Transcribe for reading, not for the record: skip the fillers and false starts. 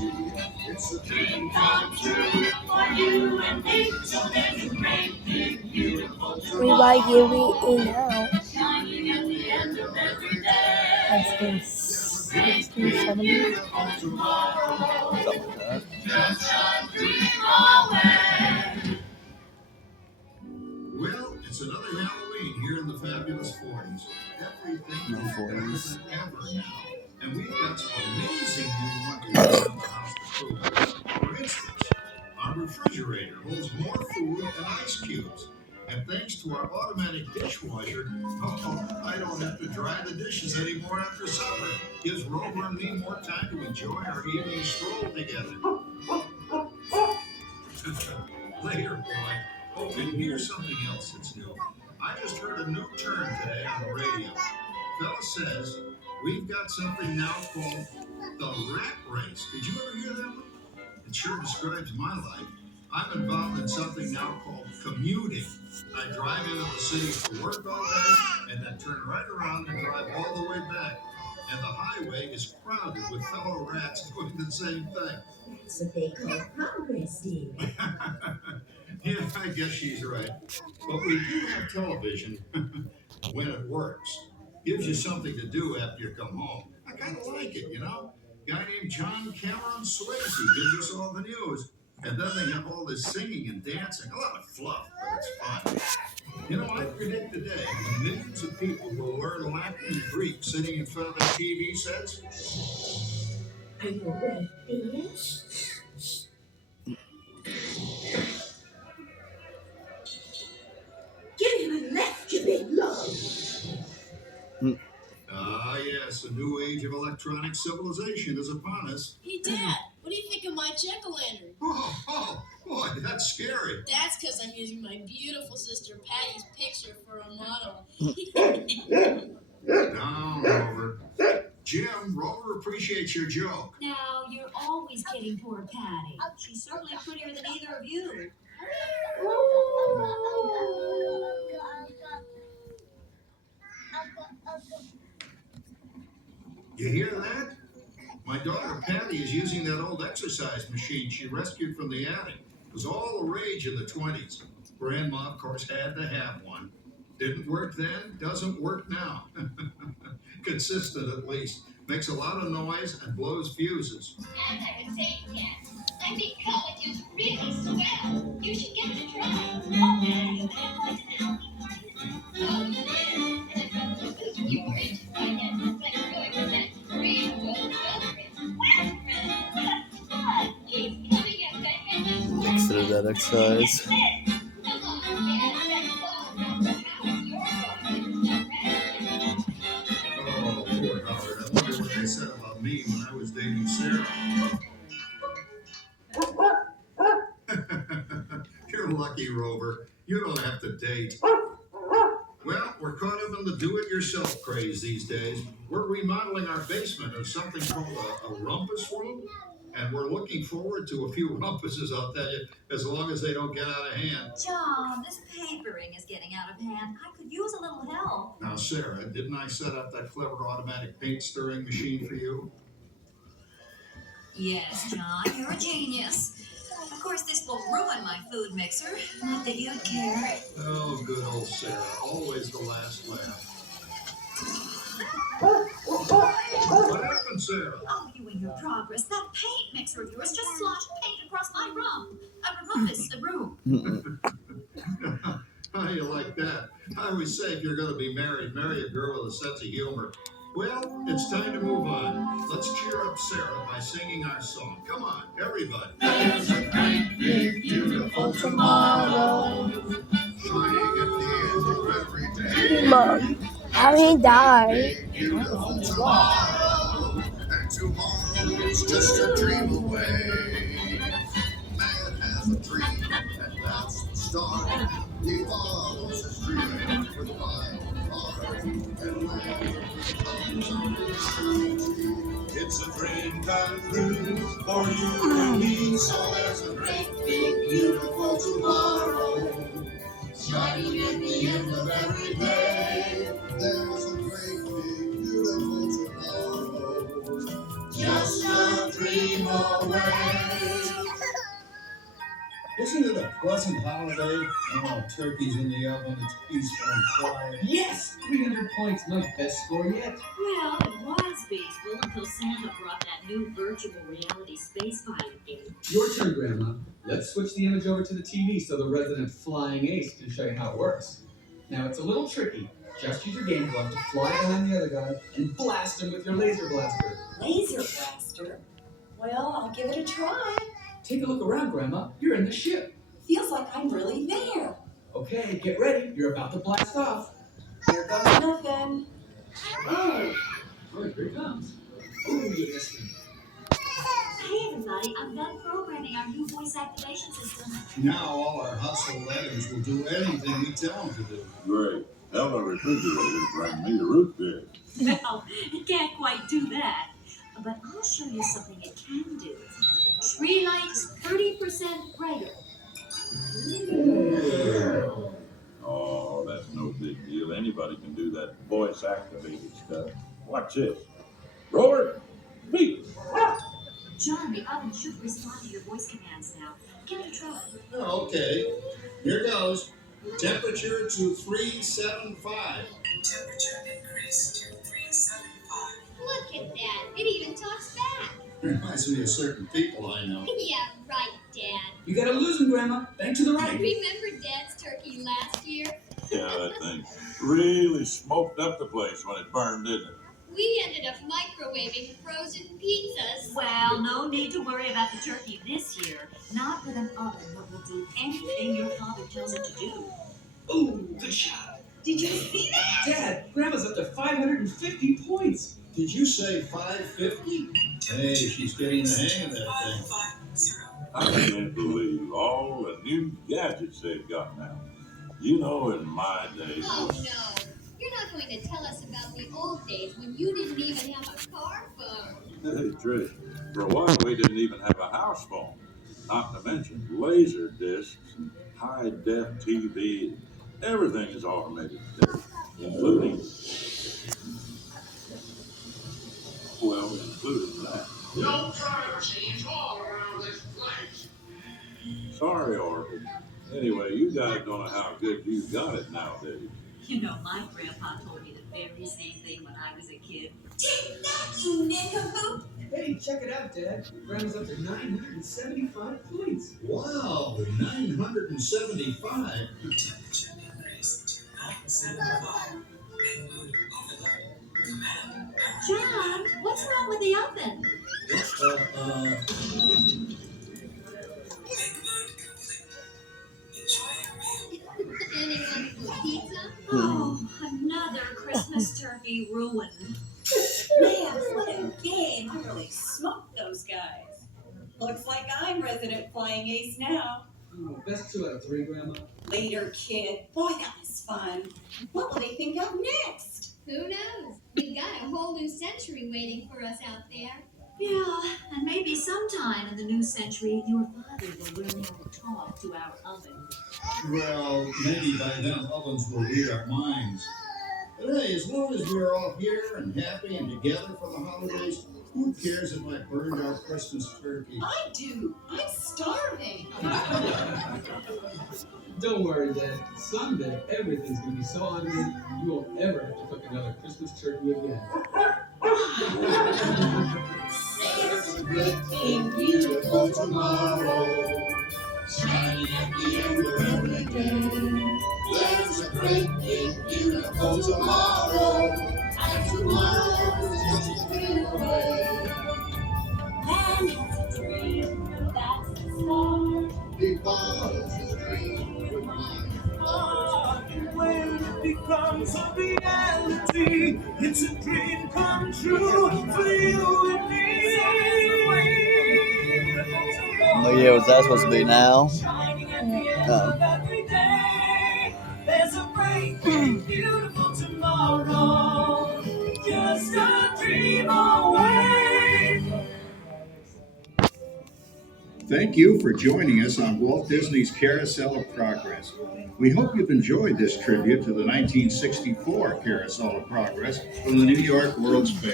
It's a dream come true for you and me. So there's a great big beautiful tomorrow. Why give me now? Shining at the end of every day. That's been 1670. Something like that. Just a dream away. Well, it's another Halloween here in the fabulous 40s. Everything is better than ever now. And we've got some amazing new wonders around the house to prove. For instance, our refrigerator holds more food and ice cubes. And thanks to our automatic dishwasher, I don't have to dry the dishes anymore after supper. Gives Rover and me more time to enjoy our evening stroll together. Later, boy. Oh, and here's something else that's new. I just heard a new term today on the radio. Fella says we've got something now called the rat race. Did you ever hear that one? It sure describes my life. I'm involved in something now called commuting. I drive into the city for work all day and then turn right around and drive all the way back. And the highway is crowded with fellow rats doing the same thing. That's what they call progress, dear. Yeah, I guess she's right. But we do have television when it works. Gives you something to do after you come home. I kind of like it, you know? Guy named John Cameron Swayze gives us all the news. And then they have all this singing and dancing. A lot of fluff, but it's fun. You know, I predict today when millions of people will learn Latin and Greek sitting in front of their TV sets. Are you ready, bitch? Get him and left, you big love. Ah, yes, a new age of electronic civilization is upon us. Hey, Dad, what do you think of my jack-o'-lantern? Oh, boy, that's scary. That's because I'm using my beautiful sister Patty's picture for a model. Now, Rover. Jim, Rover appreciates your joke. Now, you're always kidding poor Patty. She's certainly prettier than either of you. You hear that? My daughter Patty is using that old exercise machine she rescued from the attic. It was all the rage in the 20s. Grandma, of course, had to have one. Didn't work then, doesn't work now. Consistent, at least. Makes a lot of noise and blows fuses. As I was saying, yes, I think college is really swell. You should get to try. Okay, I'm going to the Halloween party tonight. Oh, you did? And I brought those boots you were into yet, but you're going to that green gold He's coming up that Next to that exercise. Come on, man, that's all. Oh, poor Howard. I wonder what they said about me when I was dating Sarah. You're lucky, Rover. You don't have to date. Well, we're caught up in the do-it-yourself craze these days. We're remodeling our basement of something called a rumpus room, and we're looking forward to a few rumpuses, I'll tell you, as long as they don't get out of hand. John, this papering is getting out of hand. I could use a little help. Now, Sarah, didn't I set up that clever automatic paint-stirring machine for you? Yes, John, you're a genius. Of course, this will ruin my food mixer. Not that you'd care. Oh, good old Sarah. Always the last laugh. What happened, Sarah? Oh, you and your progress. That paint mixer of yours just sloshed paint across my room. A room. How do you like that? I always say if you're going to be married, marry a girl with a sense of humor. Well, it's time to move on. Let's cheer up Sarah by singing our song. Come on, everybody. There's a great, big, beautiful tomorrow, shining at the end of every day. Mom, how he died? Big, beautiful tomorrow, and tomorrow is just a dream away. Man has a dream, and that's the start. He follows his dream with my heart and land. It's a dream come true for you and me. So there's a great, big, beautiful tomorrow, shining at the end of every day. There's a great, big, beautiful tomorrow, just a dream. dream away. Isn't it a pleasant holiday? Oh, turkey's in the oven, it's peaceful and quiet. Yes! 300 points, my best score yet. Well, it was peaceful until Santa brought that new virtual reality space pilot game. Your turn, Grandma. Let's switch the image over to the TV so the resident flying ace can show you how it works. Now, it's a little tricky. Just use your game glove to fly behind the other guy and blast him with your laser blaster. Laser blaster? Well, I'll give it a try. Take a look around, Grandma. You're in the ship. Feels like I'm really there. Okay, get ready. You're about to blast off. Here goes nothing. Oh. Oh, here it comes. Oh, you missed me. Hey, everybody. I'm done programming our new voice activation system. Now all our hustle letters will do anything we tell them to do. Great. Tell the refrigerator to bring me a root beer. No, it can't quite do that. But I'll show you something it can do. Tree lights 30% brighter. Oh, that's no big deal. Anybody can do that voice-activated stuff. Watch this. Roller, beat. John, the oven should respond to your voice commands now. Give it a try. Oh, okay, here goes. Temperature to 375. Temperature increased to 375. Look at that. It even talks back. Reminds me of certain people I know. Yeah, right, Dad. You gotta lose him, Grandma. Bank to the right. Remember Dad's turkey last year? Yeah, that thing really smoked up the place when it burned, didn't it? We ended up microwaving frozen pizzas. Well, no need to worry about the turkey this year. Not with an oven that will do anything your father tells it to do. Ooh, good shot. Did you see that? Dad, Grandma's up to 550 points. Did you say 550? Hey, she's getting the hang of that thing. 550. I can't believe all the new gadgets they've got now. You know, in my days. Oh, no. You're not going to tell us about the old days when you didn't even have a car phone. Hey, Trish, for a while we didn't even have a house phone. Not to mention laser discs and high-def TV. Everything is automated today, including that. No time machines all around this place. Sorry, Oracle. Anyway, you guys don't know how good you got it nowadays. You know, my grandpa told me the very same thing when I was a kid. Take that, you nincompoop! Hey, check it out, Dad. Grandma's up to 975 points. Wow, 975. Temperature increased to 975. Mid-mood overload. Command action. John, what's wrong with the oven? Mid-mood complete. Enjoy your meal. Anyone for pizza? Oh, another Christmas turkey ruined. Man, what a game. I really smoked those guys. Looks like I'm resident flying ace now. Oh, best 2 out of 3, Grandma. Later, kid. Boy, that was fun. What will they think of next? Who knows? We've got a whole new century waiting for us out there. Yeah, and maybe sometime in the new century, your father will learn how to talk to our oven. Well, maybe by then ovens will read our minds. But hey, as long as we're all here and happy and together for the holidays, who cares if I burned our Christmas turkey? I do. I'm starving. Don't worry, Dad. Someday, everything's gonna be so automated, you won't ever have to cook another Christmas turkey again. There's a great big beautiful tomorrow, shining at the end of every day. There's a great big beautiful tomorrow, and tomorrow is just a dream away. Man has a dream, that's the start. He follows his dream with mine. When it becomes a reality, it's a dream come true for you and me. What year was that supposed to be now? There's a great, big, beautiful tomorrow, just a dream away. Thank you for joining us on Walt Disney's Carousel of Progress. We hope you've enjoyed this tribute to the 1964 Carousel of Progress from the New York World's Fair.